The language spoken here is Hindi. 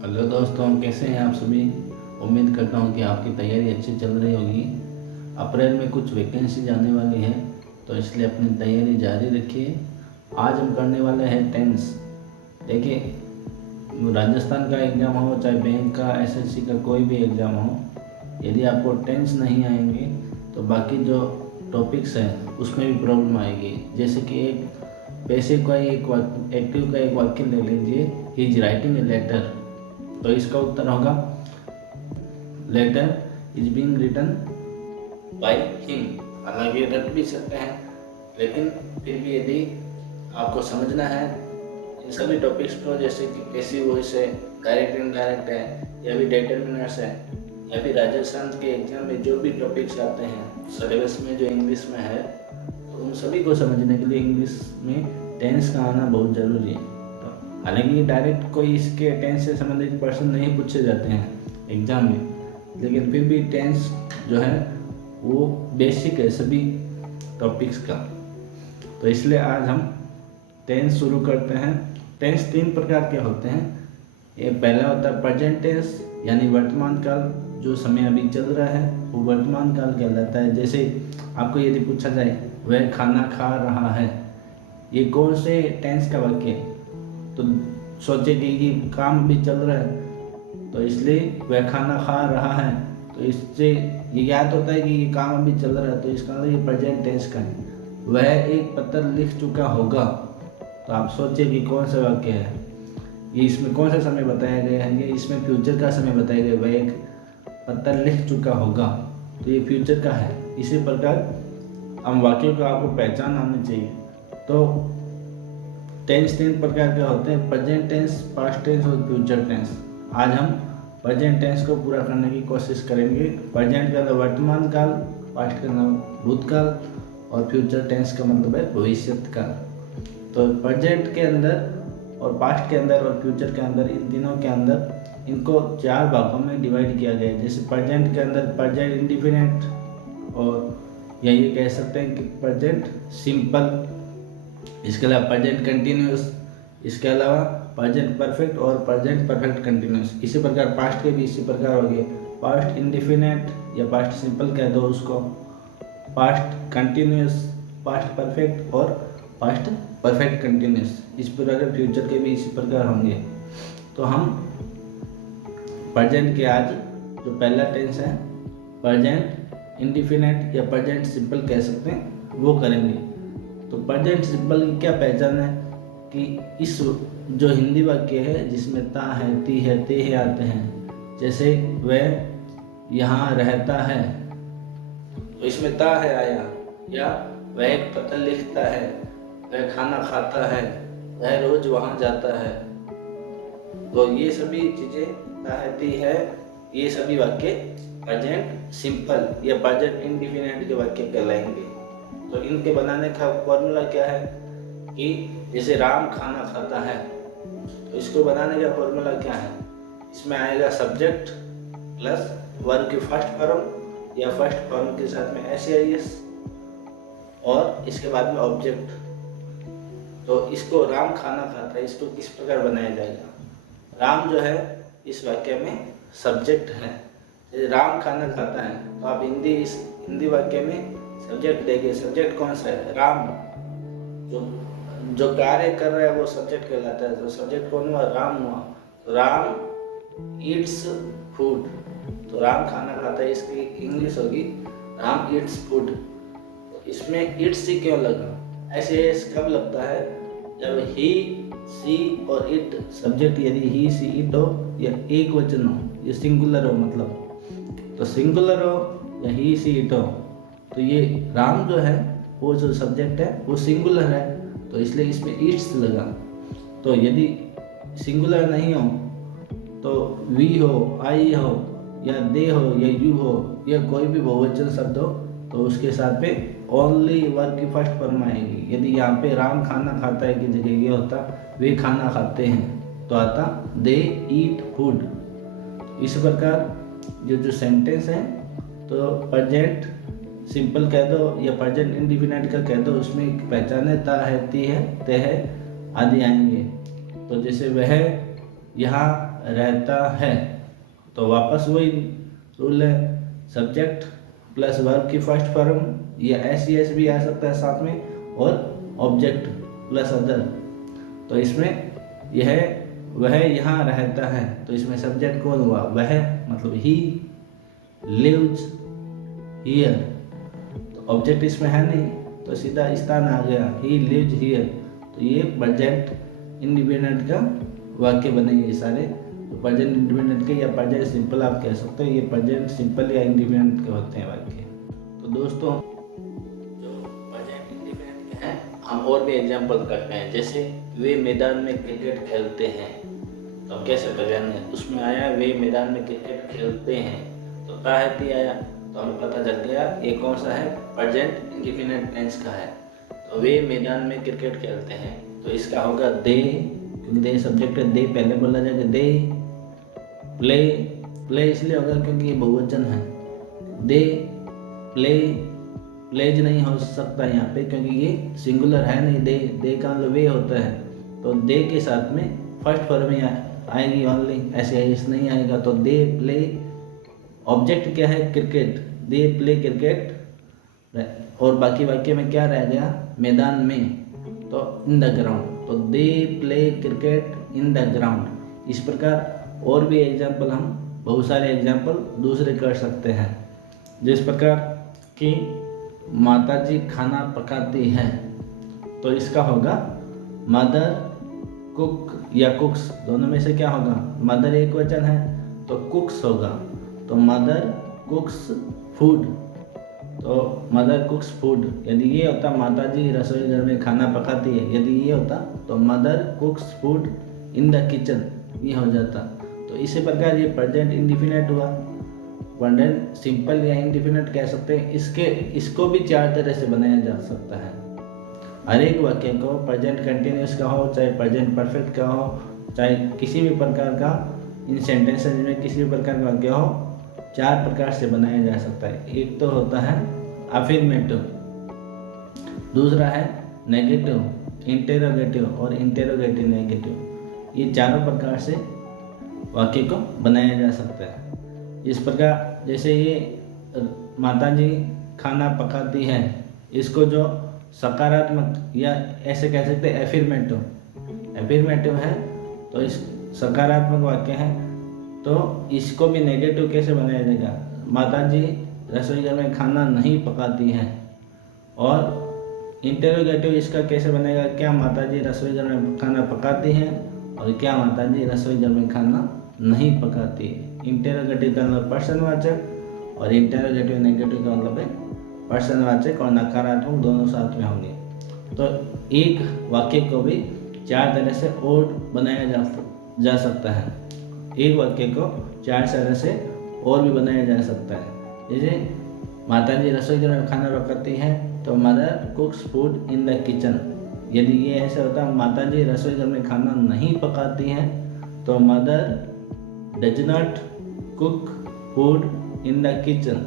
हेलो दोस्तों, कैसे हैं आप सभी। उम्मीद करता हूं कि आपकी तैयारी अच्छी चल रही होगी। अप्रैल में कुछ वैकेंसी आने वाली है, तो इसलिए अपनी तैयारी जारी रखिए। आज हम करने वाले हैं टेंस। देखिए, राजस्थान का एग्ज़ाम हो, चाहे बैंक का, एसएससी का, कोई भी एग्ज़ाम हो, यदि आपको टेंस नहीं आएंगे तो बाकी जो टॉपिक्स हैं उसमें भी प्रॉब्लम आएगी। जैसे कि एक पैसिव का एक एक्टिव का एक वाक्य ले लीजिए, he is writing a letter, तो इसका उत्तर होगा letter is being written by him. हालांकि रट भी सकते हैं, लेकिन फिर भी यदि आपको समझना है इन सभी टॉपिक्स को, जैसे कि पैसिव वॉइस है, डायरेक्ट इनडायरेक्ट है, या भी डिटरमिनर्स है, या फिर राजस्थान के एग्जाम में जो भी टॉपिक्स आते हैं सिलेबस में जो इंग्लिश में है, तो उन सभी को समझने के लिए इंग्लिश में टेंस का आना बहुत ज़रूरी है। तो हालांकि डायरेक्ट कोई इसके टेंस से संबंधित प्रश्न नहीं पूछे जाते हैं एग्जाम में, लेकिन फिर भी टेंस जो है वो बेसिक है सभी टॉपिक्स का। तो इसलिए आज हम टेंस शुरू करते हैं। टेंस 3 प्रकार के होते हैं। ये पहला होता है प्रेजेंट टेंस, यानी वर्तमान काल, जो समय अभी चल रहा है वो वर्तमान काल कहलाता है। जैसे आपको यदि पूछा जाए वह खाना खा रहा है, ये कौन से टेंस का वाक्य है, तो सोचे कि ये काम भी चल रहा है, तो इसलिए वह खाना खा रहा है, तो इससे ये याद होता है कि ये काम अभी चल रहा है, तो इसका मतलब ये प्रेजेंट टेंस का है। वह एक पत्र लिख चुका होगा, तो आप सोचिए कि कौन सा वाक्य है ये, इसमें कौन सा समय बताया गया है, ये इसमें फ्यूचर का समय बताया गया। वह एक पत्र लिख चुका होगा, तो ये फ्यूचर का है। इसी प्रकार हम वाक्यों को आपको पहचान आनी चाहिए। तो टेंस 3 प्रकार के होते हैं, प्रेजेंट टेंस, पास्ट टेंस और फ्यूचर टेंस। आज हम प्रेजेंट टेंस को पूरा करने की कोशिश करेंगे। प्रेजेंट का मतलब वर्तमान काल, पास्ट का मतलब भूतकाल, और फ्यूचर टेंस का मतलब है भविष्यत काल। तो प्रेजेंट के अंदर और पास्ट के अंदर और फ्यूचर के अंदर, इन तीनों के अंदर इनको 4 भागों में डिवाइड किया गया है। जैसे प्रेजेंट के अंदर प्रेजेंट इंडिफिनिट, और या ये कह सकते हैं कि प्रेजेंट सिंपल, इसके अलावा प्रेजेंट कंटिन्यूस, इसके अलावा प्रेजेंट परफेक्ट और प्रेजेंट परफेक्ट कंटिन्यूस। इसी प्रकार पास्ट के भी इसी प्रकार हो गए, पास्ट इंडिफिनिट या पास्ट सिंपल कह दो उसको, पास्ट कंटिन्यूस, पास्ट परफेक्ट और पास्ट परफेक्ट कंटिन्यूस। इस प्रकार फ्यूचर के भी इसी प्रकार होंगे। तो हम प्रेजेंट के आज जो पहला टेंस है प्रेजेंट इंडिफिनिट या प्रेजेंट सिंपल कह सकते हैं, वो करेंगे। तो प्रेजेंट सिंपल की क्या पहचान है कि इस जो हिंदी वाक्य है जिसमें ता है, ती है, ते है आते हैं, जैसे वह यहाँ रहता है, तो इसमें ता है आया, या वह एक पत्र लिखता है, वह खाना खाता है, वह रोज वहाँ जाता है। तो ये सभी चीज़ें ता है, ती है, ये सभी वाक्य प्रेजेंट सिंपल या प्रेजेंट इंडिफिनिट के वाक्य कहलाएंगे। तो इनके बनाने का फॉर्मूला क्या है कि जैसे राम खाना खाता है, तो इसको बनाने का फॉर्मूला क्या है, इसमें आएगा सब्जेक्ट प्लस वर्ब की फर्स्ट फॉर्म या फर्स्ट फॉर्म के साथ में एस और इसके बाद में ऑब्जेक्ट। तो इसको राम खाना खाता है, इसको किस प्रकार बनाया जाएगा। राम जो है इस वाक्य में सब्जेक्ट है। जैसे राम खाना खाता है, तो आप इस हिंदी वाक्य में सब्जेक्ट देंगे। सब्जेक्ट कौन सा है, राम। जो कार्य कर रहा है वो सब्जेक्ट कहलाता है। तो सब्जेक्ट कौन हुआ, राम हुआ। तो राम ईट्स फूड, तो राम खाना खाता है, इसकी इंग्लिश होगी राम ईट्स फूड। तो इसमें ईट्स ही क्यों लगा, ऐसे कब लगता है जब ही, सी और इट सब्जेक्ट, यदि ही, सी, इट हो या एक वचन हो, ये सिंगुलर हो, मतलब तो सिंगुलर हो या ही, सी, इट हो, तो ये राम जो है वो जो सब्जेक्ट है वो सिंगुलर है, तो इसलिए इसमें ईट्स लगा। तो यदि सिंगुलर नहीं हो तो वी हो, आई हो, या दे हो, या यू हो, या कोई भी बहुवचन शब्द हो, तो उसके साथ में ओनली वर्ब की फर्स्ट फॉर्म आएगी। यदि यहाँ पे राम खाना खाता है की जगह ये होता वे खाना खाते हैं, तो आता दे ईट फूड। इस प्रकार जो सेंटेंस है, तो प्रेजेंट सिंपल कह दो या प्रेजेंट इंडिफिनिट का कह दो, उसमें पहचाने ता है, ती है, ते है आदि आएंगे। तो जैसे वह यहाँ रहता है, तो वापस वही रूल है, सब्जेक्ट प्लस वर्ब की फर्स्ट फॉर्म या एस भी आ सकता है साथ में, और ऑब्जेक्ट प्लस अदर। तो इसमें यह वह यहाँ रहता है, तो इसमें सब्जेक्ट कौन हुआ, वह, मतलब ही लिव्स हियर। तो ऑब्जेक्ट इसमें है नहीं, तो सीधा स्थान आ गया, ही लिव्स हियर। तो ये प्रेजेंट इंडिपेंडेंट का वाक्य बनेंगे सारे। तो प्रेजेंट इंडिपेंडेंट के या प्रेजेंट सिंपल आप कह सकते हो, ये प्रेजेंट सिंपल या इंडिपेंडेंट के होते हैं वाक्य। तो दोस्तों जो प्रेजेंट इंडिपेंडेंट के हैं, हम और भी एग्जांपल करते हैं। जैसे वे मैदान में क्रिकेट खेलते हैं, तो कैसे करेंगे, उसमें आया वे मैदान में क्रिकेट खेलते हैं, तो ताहती आया, तो हमें पता चल गया ये कौन सा है, प्रेजेंट इंडिपेंडेंट टेंस का है। तो वे मैदान में क्रिकेट खेलते हैं, तो इसका होगा दे, क्योंकि दे सब्जेक्ट है, दे पहले बोला जाएगा। दे प्ले, प्ले इसलिए होगा क्योंकि ये बहुवचन है। दे प्ले, प्लेज नहीं हो सकता यहाँ पे क्योंकि ये सिंगुलर है नहीं, दे का मतलब वे होता है। तो दे के साथ में फर्स्ट फॉर्म में आएगी ओनली, ऐसे इस नहीं आएगा। तो दे प्ले, ऑब्जेक्ट क्या है, क्रिकेट, दे प्ले क्रिकेट, और बाकी वाक्य में क्या रह गया, मैदान में, तो इन द ग्राउंड। तो they play cricket in the ground. इस प्रकार और भी एग्जाम्पल, हम बहुत सारे एग्जाम्पल दूसरे कर सकते हैं। जिस प्रकार कि माताजी खाना पकाती है, तो इसका होगा मदर कुक या कुक्स, दोनों में से क्या होगा, मदर एक वचन है तो कुक्स होगा, तो मदर कुक्स फूड। तो मदर कुक्स फूड, यदि ये होता माताजी रसोई घर में खाना पकाती है, यदि ये होता तो mother कुक्स food in the kitchen, ये हो जाता। तो इसी प्रकार ये प्रेजेंट इंडिफिनिट हुआ। प्रेजेंट सिंपल या इंडिफिनिट कह सकते हैं। इसको भी चार तरह से बनाया जा सकता है। हर एक वाक्य को प्रेजेंट कंटिन्यूस का हो, चाहे प्रेजेंट परफेक्ट का हो, चाहे किसी भी प्रकार का इन सेंटेंसेस में किसी भी प्रकार का वाक्य हो, चार प्रकार से बनाया जा सकता है। एक तो होता है अफर्मेटिव, दूसरा है नेगेटिव, इंटेरोगेटिव और इंटेरोगेटिव नेगेटिव। ये चारों प्रकार से वाक्य को बनाया जा सकता है। इस प्रकार जैसे ये माताजी खाना पकाती है, इसको जो सकारात्मक या ऐसे कह सकते हैं एफर्मेटिव है, तो इस सकारात्मक वाक्य है। तो इसको भी नेगेटिव कैसे बनाया जाएगा, माताजी रसोई घर में खाना नहीं पकाती हैं। और इंटेरोगेटिव इसका कैसे बनेगा, क्या माताजी रसोई घर में खाना पकाती हैं, और क्या माताजी रसोई घर में खाना नहीं पकाती है। इंटेरोगेटिव का मतलब प्रश्नवाचक और इंटेरोगेटिव नेगेटिव का मतलब है प्रश्नवाचक और नकारात्मक, दोनों साथ में होंगे। तो एक वाक्य को भी चार तरह से और बनाया जा सकता है। एक वाक्य को चार तरह से और भी बनाया जा सकता है। जैसे माताजी रसोई घर में खाना पकाती हैं, तो mother कुक्स food in the kitchen. यदि ये ऐसा होता माताजी रसोई घर में खाना नहीं पकाती हैं, तो mother does not cook food in the kitchen.